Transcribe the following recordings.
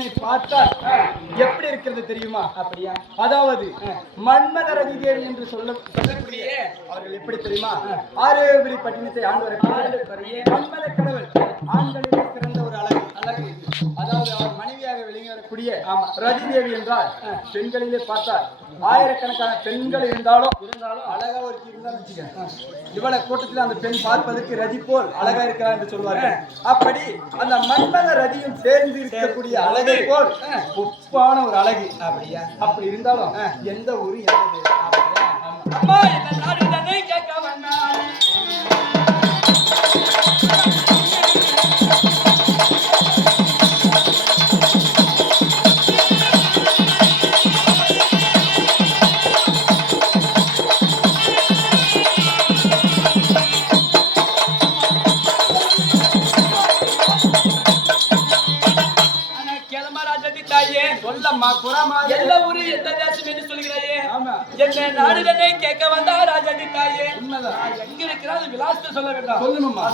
பெண்ணை பார்த்தால் எப்படி இருக்கிறது தெரியுமா? அப்படியா? அதாவது மன்மத ரதி தேவி என்று சொல்லக்கூடிய அவர்கள் எப்படி தெரியுமா? ஆரேபுரி பட்டினத்தை ஆண்டு வரக்கூடிய மன்மத கடவுள் ஆண்களிலே சிறந்த ஒரு அழகு. அதாவது அவர் மனைவியாக விளங்கி வரக்கூடிய ரதி தேவி என்றால் பெண்களிலே பார்த்தால் ஆயிரக்கணக்கான பெண்கள் இருந்தாலும் அழகா ஒரு இருந்தாலும் வச்சுக்க இவ்வளவு கூட்டத்தில் அந்த பெண் பார்ப்பதற்கு ரதி போல் அழகா இருக்கிறார் என்று சொல்வார்கள். அப்படி அந்த மன்மத ரதியும் சேர்ந்து இருக்கக்கூடிய அழகை போல் ஒப்பான ஒரு அழகு. அப்படியா? அப்படி இருந்தாலும் எந்த ஊரு எந்த அம்மா இந்த நாடு தன்னை கேட்க வந்தாள். எல்லா ஊரு எந்த தேசம் என்று சொல்கிறாயே? என்ன நாடு தன்னை கேட்க வந்தா ராஜாதி தாயே. எங்க இருக்கிறார் விலாசத்தை சொல்ல வேண்டாம். சொல்லணுமா?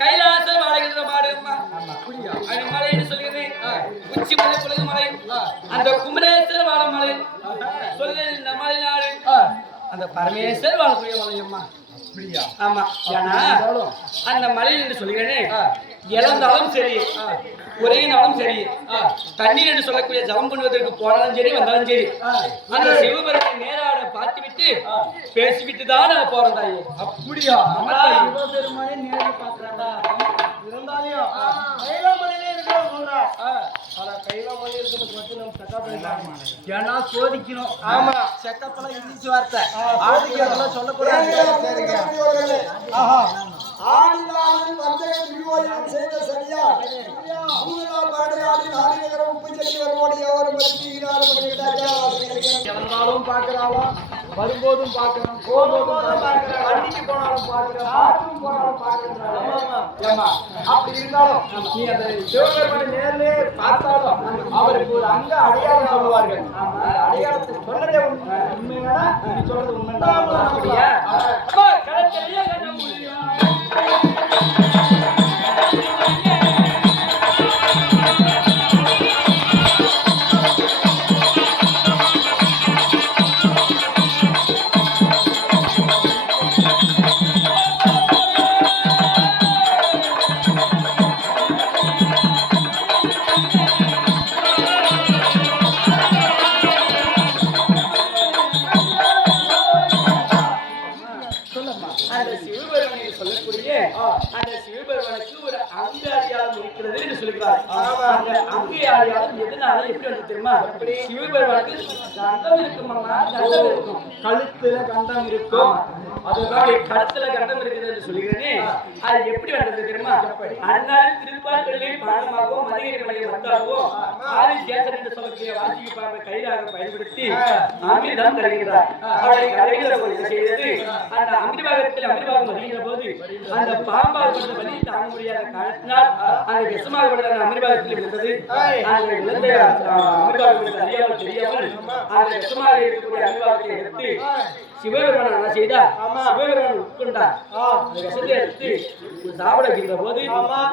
கைலாசம் வாழ்கின்ற மாடு மலைன்னு சொல்கிறேன். உச்சி மலை புலகு மலை அந்த குமரேஸ்வரர் வாழ மலை சொல்லு இந்த மலை நாடு அந்த பரமேஸ்வரர் வாழக்கூடிய மலையம்மா. ஆமா, ஏன்னா அந்த மலையில் என்று சொல்கிறேனே இழந்தாலும் சரி உரையினாலும் சரி தண்ணீர் என்று சொல்லக்கூடிய ஜலம் பண்ணுவதற்கு போனாலும் சரி வந்தாலும் சரி அந்த சிவபெருமை நேராட பார்த்துவிட்டு பேசிவிட்டு தான் நான் போறேன் தாயே. அப்படியா? சிவபெருமானே நேரில் பார்க்கறாடா இருந்தாலும் கைலாமலையிலே இருக்கிறோம் சொல்றா. ஆனா கைலாமலையில இருக்கிறது மட்டும் நம்ம செக்கப் பண்ணிக்கலாம். ஏன்னா சோதிக்கணும். ஆமா, செக்கப்லாம் இங்கிலீஷ் வார்த்தை. ஆதிக்கெல்லாம் சொல்லக்கூடாது. சரிங்க. ஆஹா, ஆடினாலும் வந்தே விரிவோயம் செய்த சரியா ஊரினால் பாடுறாடி நாடிநகரம் உப்பு செல்லி வருவோடு எவரும் வந்தாலும் பார்க்கிறாளா, வரும்போதும் பார்க்கணும், போகும்போதும் பார்க்கிறோம், அன்னைக்கு போனாலும் பார்க்கிறோம், ஆற்றும் போனாலும் பார்க்கிறோம். அப்படி இருந்தாலும் நீ அந்த சிவபெருமானை நேரிலே பார்த்தாலும் அவருக்கு ஒரு அங்க அடையாளம் சொல்லுவார்கள். அடையாளத்தை சொன்னதே உண்மையா? நீ சொல்றது உண்மைதான். அப்படியா? அந்த சிவபெருமானுக்கு ஒரு அங்கு அடையாளம் இருக்கிறது என்று சொல்கிறார். அந்த அங்கு அடையாளம் எதனால எப்படி வந்து தெரியுமா? சிவபெருமானுக்கு கண்டம் இருக்குமாமா, கண்டம் இருக்கும், கழுத்துல கண்டம் இருக்கும். அதுதான் கழுத்துல கண்டம் இருக்குது என்று சொல்கிறேனே, அது எப்படி வந்தது தெரியுமா? அண்ணால் திருப்பாக்களிலே பாடமாகவும் மதியங்களை வந்தாகவும் ஆதி சேசன் என்று சொல்லக்கூடிய வாசிக்கு பார்வை கைதாக பயன்படுத்தி அமிர்தம் தருகிறார். அவரை கலைகிற போது செய்தது அந்த அமிர்தபாகத்தில் அமிர்தபாகம் வருகிற போது அந்த பாம்பாக வழி தாங்க முடியாத காரணத்தினால் அந்த விஷமாக அமிர்தபாகத்தில் என்பது அந்த இழந்த அமிர்வாகத்தை அறியாமல் தெரியாமல் அந்த விஷமாக இருக்கக்கூடிய அமிர்வாகத்தை எடுத்து சிவபெருமான் என்ன செய்தார்? சிவபெருமான் உட்கொண்டார். அந்த விஷத்தை எடுத்து சாப்பிடுகின்ற போது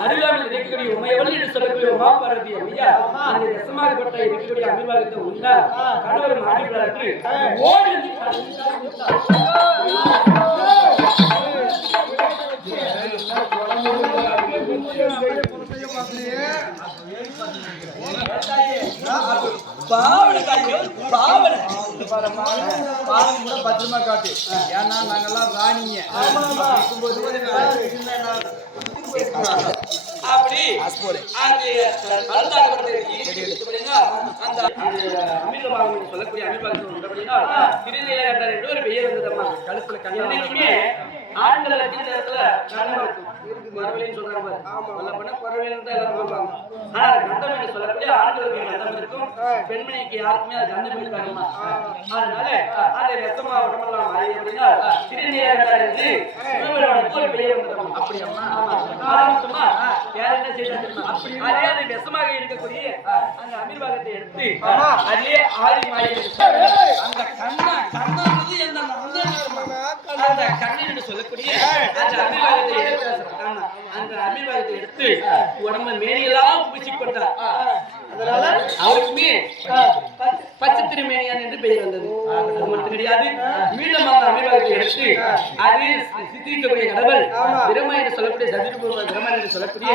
அருகாமையில் இருக்கக்கூடிய உமையவள் என்று சொல்லக்கூடிய உமாபாரதி ஐயா அந்த விஷமாகப்பட்ட இருக்கக்கூடிய அமிர்வாகத்தை உண்டார். கணவர் மாடிவிடாது ஓடி பத்திரமா காட்டு. ஏன்னா நாங்கெல்லாம் ராணிங்க. அப்படி அந்த அமிர்தமாக சொல்லக்கூடிய அமிர்தமாக உள்ளபடினா திருநீலகண்டர் என்று ஒரு பெயர் வந்ததம்மா. கழுத்துல கண்ணே ஆண்கள் நேரத்துல குறவலின்னு சொல்றாங்க. சொல்ல பண்ண குறவலின்னு தான் எல்லாரும் சொல்றாங்க. ஆனா கண்டம் என்று சொல்லக்கூடிய ஆண்களுக்கு கண்டம் இருக்கும், பெண்மணிக்கு யாருக்குமே அது கண்டம் இருக்காதுமா. அதனால அந்த ரத்தமா உடம்பெல்லாம் மாறி அப்படின்னா திருநீலகண்டர் என்று ஒரு பெயர் வந்ததம்மா. அப்படியாம்மா? ஆரம்பமா யார் என்ன செய்யறாங்க? அப்படி அதே அந்த விஷமாக இருக்கக்கூடிய அந்த அமிர்வாகத்தை எடுத்து அதே ஆதி மாயை அந்த கண்ணானது எந்த அந்த கண்ணன் என்று சொல்லக்கூடிய அந்த அமிர்வாகத்தை எடுத்து உடம்பு மேனியெல்லாம் பூசிக்கொண்டார். அதனால அவருக்குமே பச்சை திருமேனியான் என்று பெயர் வந்தது. அது மட்டும் கிடையாது, மீண்டும் அந்த அமிர்வாகத்தை எடுத்து அது சித்திரிக்கக்கூடிய கடவுள் பிரம்மா என்று சொல்லக்கூடிய சதுரபூர்வ பிரம்மன் என்று சொல்லக்கூடிய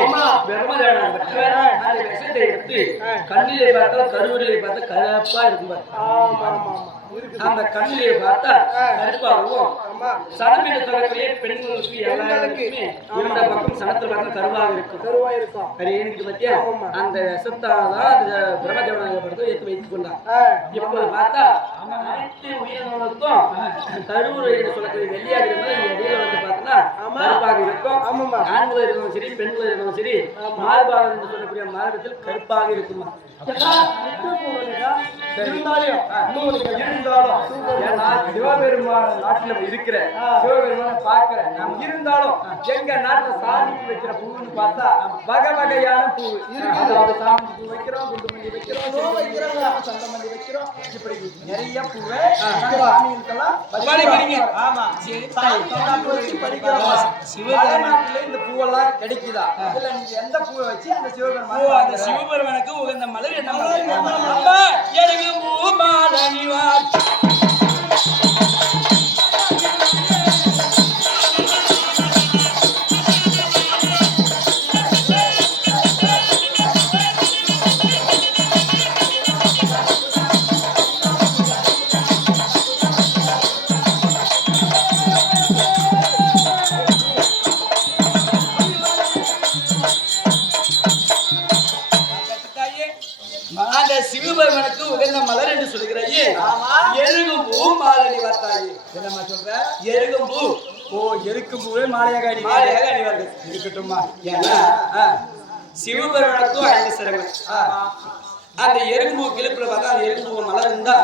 பிரம்மதேவனாக பெற்றவர் அந்த விஷத்தை எடுத்து கண்ணிலே பார்த்தா கருவறையை பார்த்தா கருப்பா இருக்கும். அந்த கண்ணிலே பார்த்தா கருப்பாகவும் சனம் என்று சொல்லக்கூடிய பெண்களுக்கு எல்லாருக்குமே இரண்டு பக்கம் சனத்துல பார்க்க கருவா இருக்கும். கரியனுக்கு பத்தியா அந்த விஷத்தாதான் அந்த பிரம்மதேவனாக படுத்து எடுத்து வைத்துக் கொண்டார். இப்ப பார்த்தா அனைத்து உயிரினங்களுக்கும் கருவுரை என்று சொல்லக்கூடிய வெள்ளியாக இருந்தால் இடையில வந்து பார்த்தோம்னா கருப்பாக இருக்கும். ஆண்கள் இருக்கணும் சரி, பெண்கள் இருக்கணும் சரி, மார்பாக என்று சொல்லக்கூடிய மார்க்கத்தில் கருப்பாக இருக்குமா. சிவபெருமான நாட்டுல இருக்கிற சிவபெருமான பாக்குற இருந்தாலும் எங்க நாட்டுல சாமிக்கு வைக்கிற பூன்னு பார்த்தா வகை வகையான பூ அதாவது சாமி பூ வைக்கிறோம், குண்டு மல்லி வைக்கிறோம், சந்த மல்லி வைக்கிறோம். இப்படி நிறைய பூவை சிவபெருமானத்துல இந்த பூவெல்லாம் கிடைக்குதா? இதுல நீங்க எந்த பூவை வச்சு அந்த சிவபெருமானுக்கு உகந்த மலர் என்ன அந்த சிவபெருமனுக்கு உகந்த மலர் என்று சொல்கிறாயே எருகும் பூ மாலனி வார்த்தாயே. என்னம்மா சொல்ற? எருகும் பூ. ஓ, எருக்கும் பூவே மாலையாக அணிவார்கள். இருக்கட்டும்மா. ஏன்னா சிவபெருமனுக்கும் 5 சிறங்கள். அந்த எறும்பு கிளப்புல பார்த்தா அந்த எறும்பு மலர் இருந்தா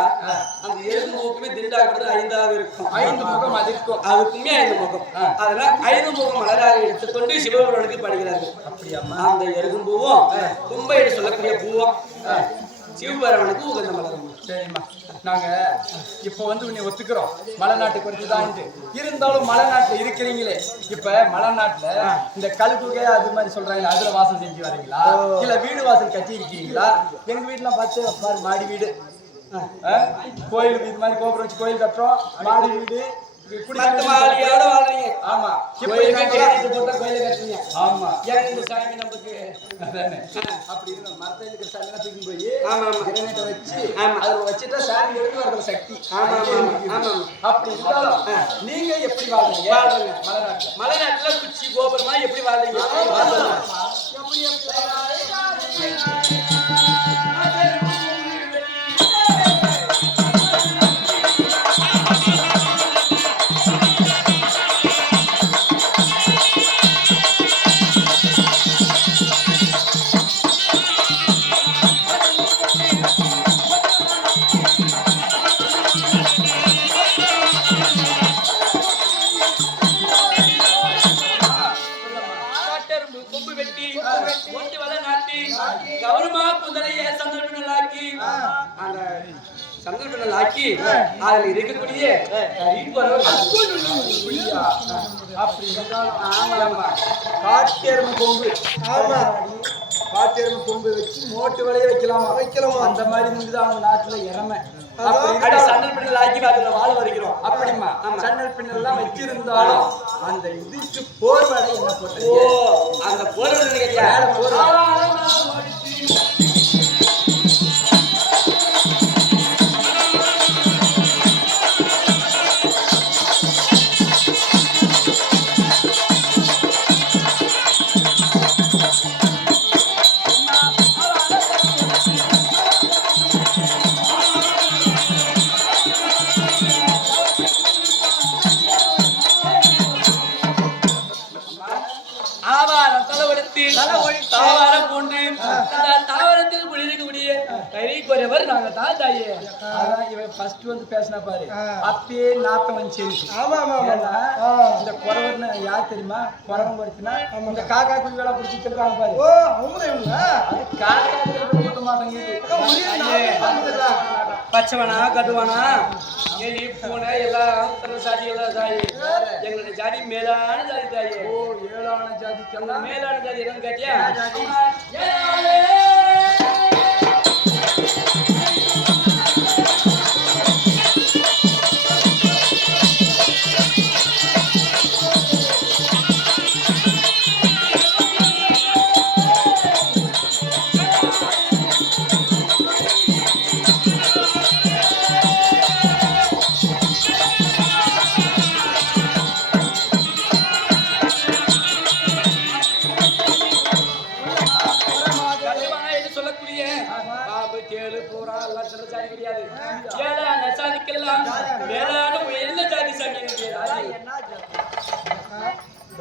அந்த எறும்புக்குமே திண்டாகிறது 5ஆக இருக்கும். 5 முகம் அதிர்க்கும். அதுக்குமே 5 முகம். அதனால 5 முகம் மலராக எடுத்துக்கொண்டு சிவபெருமானுக்கு படுகிறார்கள். அப்படியாம்மா? அந்த எறும்பூவும் கும்பை என்று சொல்லக்கூடிய பூவும் சிவபெருமானுக்கு உகந்த மலர். சரிம்மா, நாங்க இப்ப வந்து உன்னை ஒத்துக்கிறோம் மலை நாட்டுக்கு வந்துதான். இருந்தாலும் மலை நாட்டுல இருக்கிறீங்களே, இப்ப மலை நாட்டுல இந்த கல்குகை அது மாதிரி சொல்றாங்க, அதுல வாசல் செஞ்சு வரீங்களா இல்ல வீடு வாசல் கட்டி இருக்கீங்களா? எங்க வீட்டுலாம் பார்த்து மாடி வீடு, கோயில் இது மாதிரி கோபுரம் வச்சு கோயில் கட்டுறோம், மாடி வீடு. ஆமா, ஆமா. இந்த சாமி நமக்கு அப்படி மரத்துல இருக்கிற சாமி தூக்கி போய் வச்சு அதுல வச்சுட்டா சாமி எடுத்து வர்ற சக்தி. அப்படி இருந்தாலும் நீங்க எப்படி வாழ்றீங்க மலைநாட்டுல? மலைநாட்டுல குச்சி கோபுரமா எப்படி வாழ்றீங்க? கொம்பு வெட்டி ஒட்டி வலை நாட்டி கவர்மெண்ட் அந்த சந்தர்ப்பங்கள் ஆக்கி அதில் இருக்கக்கூடிய அப்படி இருந்தாலும் ஆமா காட்டெருமை கொம்பு காட்டெருமை கொம்பு வச்சு மோட்டு விளைய வைக்கலாமா அந்த மாதிரி இருந்துதான் அவங்க நாட்டுல இறமை சன்னல் பின்னல் ஆக்கி அதுல வாழ வருகிறோம். அப்படிமா சன்னல் பின்னல் எல்லாம் வச்சிருந்தாலும் அந்த இதுக்கு போர்வடை என்ன போட்டு அந்த போர்வடை தாவரம் கொண்டு தாவரத்தில் குடியிருக்கக்கூடிய கைக்குறையவர் நாங்க தான் தாயே. அதான் இவன் ஃபர்ஸ்ட் வந்து பேசினா பாரு அப்பயே நாத்தம் வந்துச்சு. இந்த குறவர்னு யார் தெரியுமா? குறவன் குறைச்சுன்னா இந்த காக்கா குருவியெல்லாம் பிடிச்சி திட்டுறாங்க பாரு. அது காக்கா குருவியை மாட்டேங்குது. பச்சவனா கட்டுவானா எலி பூனை எல்லாம் சாதி எல்லாம் தாயி. எங்களுடைய ஜாதி மேலான ஜாதி தாயே. ஏழான ஜாதிக்கெல்லாம் மேலான ஜாதி என்னன்னு கேட்டியா?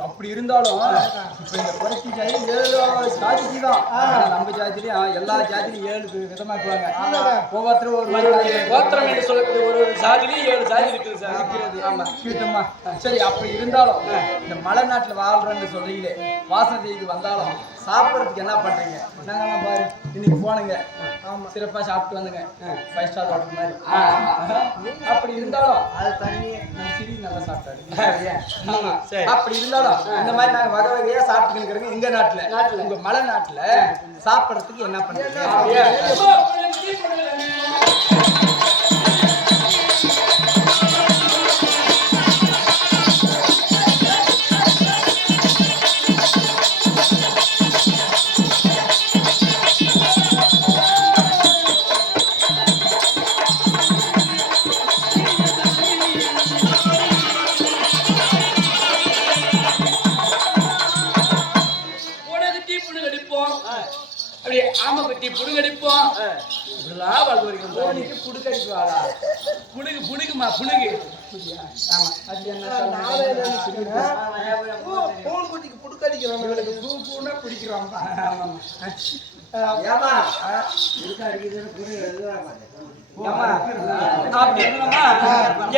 அப்படி இருந்தாலும் இப்ப இந்த புரட்சி ஜாதி 7 ஜாதிக்கு தான். நம்ம ஜாதியிலையும் எல்லா ஜாதியிலும் 7 விதமாக்குவாங்க. ஒவ்வொருத்தரும் ஒரு மாதிரி கோத்திரம் என்று சொல்லக்கூடிய ஒரு ஜாதியிலும் 7 ஜாதி இருக்குது சார். இருக்கிறது. ஆமா கேட்டோமா? சரி அப்படி இருந்தாலும் இந்த மலை நாட்டுல வாழ்றேன்னு சொல்றீங்களே, வாசனை செய்து வந்தாலும் சாப்பிட்றதுக்கு என்ன பண்றீங்க? நாங்க பாரு இன்னைக்கு போனங்க சிறப்பா சாப்பிட்டு வந்துங்க 5 ஸ்டார் ஹோட்டல் மாதிரி. அப்படி இருந்தாலும் அது தண்ணி சிரி நல்லா சாப்பிட்டாரு. அப்படி இருந்தாலும் இந்த மாதிரி நாங்க வகை வகையா சாப்பிட்டுக்கிறோங்க. எங்க நாட்டுல உங்க மலை நாட்டுல சாப்பிட்றதுக்கு என்ன பண்றீங்க? புடுகடிப்போம் இதெல்லாம் வாழ்வு வரைக்கும் புடுகடிப்பாளா? புடுகுமா புடுகு. ஆமா அது என்ன பூன் குட்டிக்கு புடுக்கடிக்கிறோம். இவளுக்கு பூனா பிடிக்கிறோம். ஆமா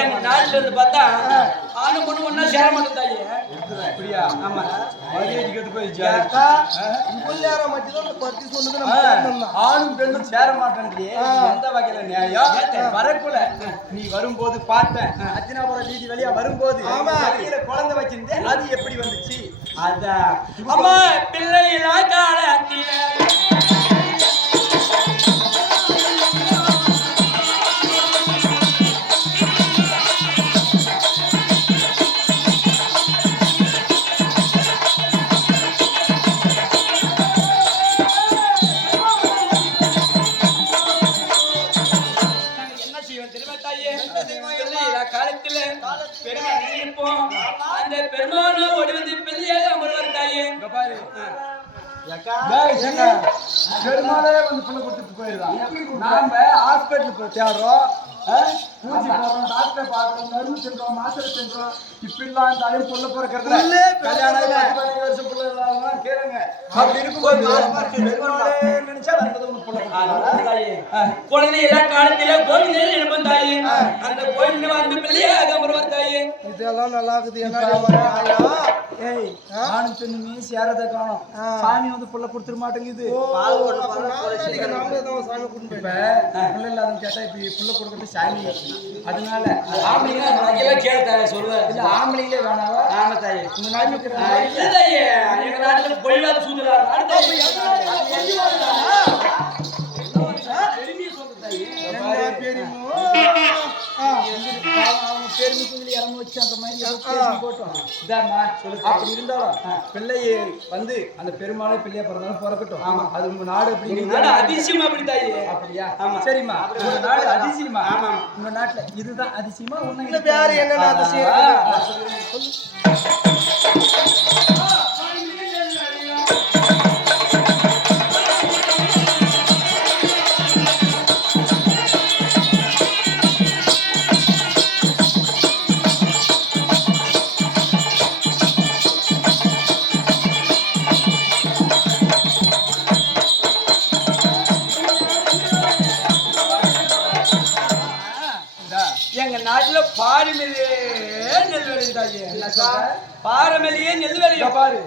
எங்க நாட்டுல இருந்து பார்த்தா ஆணு பொண்ணு ஒன்னா சேர மாட்டேன். அப்படியா? ஆமா ஆணும் பெண்ணும் சேர மாட்டேன். எந்த வகையில நியாயம்? வரக்குல நீ வரும்போது பார்த்தேன் அர்ஜுனாபுரம் வீதி வழியா வரும்போது குழந்தை வச்சிருந்தேன். அது எப்படி வந்துச்சு? அதான் அம்மா பிள்ளைகளா காலத்தில அந்த பெருமான ஓடி வந்து பிள்ளையாக அமர்வார் தாயே. பெருமாளே வந்து பிள்ளை கொடுத்துட்டு போயிருந்தான். நாம ஹாஸ்பிட்டல் போய் தேடுறோம், ஊசி போடுறோம், டாக்டர் பாக்குறோம், மருந்து சென்றோம், மாத்திரை சென்றோம். இப்பெல்லாம் இருந்தாலும் சொல்ல பிறக்கிறதுல கல்யாணம் 10-15 வருஷம் பிள்ளை எல்லாம் கேளுங்க. அப்படி இருக்கும்போது பெருமாளே நினைச்சா வந்தது ஒரு பிள்ளை. குழந்தை எல்லா காலத்தில கோவிந்தே எழுப்பும் தாயே. அந்த கோவில் வந்து பிள்ளையாக அமர்வார் தாயே. இதெல்லாம் நல்லா இருக்குது என்ன ஏய் ஆணும் பெண்ணுமே சேரத காணோம் சாமி வந்து புள்ள கொடுத்துட மாட்டேங்குது சாமி கூட்டு இப்ப புள்ள இல்லாதவங்க கேட்டா இப்ப புள்ள கொடுக்கறது சாமி அதனால ஆம்பளைங்க கேட்டாங்க சொல்லுவேன் இல்ல ஆம்பளைங்களே வேணாவா ஆமா தாயே உங்க நாட்டுல இருக்கிற இல்ல தாயே எங்க நாட்டுல பொய்வாத சூதுறாங்க அப்படி இருந்தாலும் பிள்ளையை வந்து அந்த பெருமாளை பிள்ளையா பிறந்தாலும் பிறக்கட்டும் அது உங்க நாடு அப்படிங்கிறது அதிசயமா அப்படி தாயே அப்படியா சரிம்மா உங்க நாடு அதிசயமா உங்க நாட்டுல இதுதான் அதிசயமா ஒண்ணு வேற என்னென்ன அதிசயம் எங்க நாட்டுல பாரம்பரிய நெல் விளைந்தாயே பாரம்பரிய நெல் விளையும் பாரு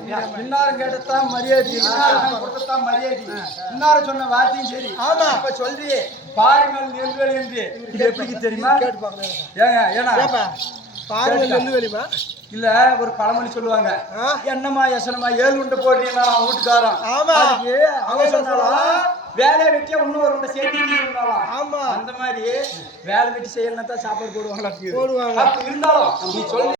இன்னாரும் கேட்டதான் மரியாதை இன்னாரும் கொடுத்ததான் மரியாதை இன்னாரும் சொன்ன வார்த்தையும் சரி ஆமா. இப்ப சொல்றியே பாருங்கள் நெல்வேலி என்று இது எப்படி தெரியுமா கேட்டு பாக்கலாம் ஏங்க ஏன்னா பாருங்க நெல்லு வெளிமா இல்ல ஒரு பழமொழி சொல்லுவாங்க ஆ? என்னம்மா யசனமா 7 உண்டு போட்டீங்கன்னா வீட்டுக்காரன் ஆமா. அதுக்கு அவன் சொன்னாலும் வேலை வெட்டியா இன்னொரு உண்டை சேர்த்து இருந்தாலும் ஆமா. அந்த மாதிரி வேலை வெட்டி செய்யலாம் தான் சாப்பாடு போடுவாங்களா போடுவாங்க. அப்படி இருந்தாலும் நீ சொல்லி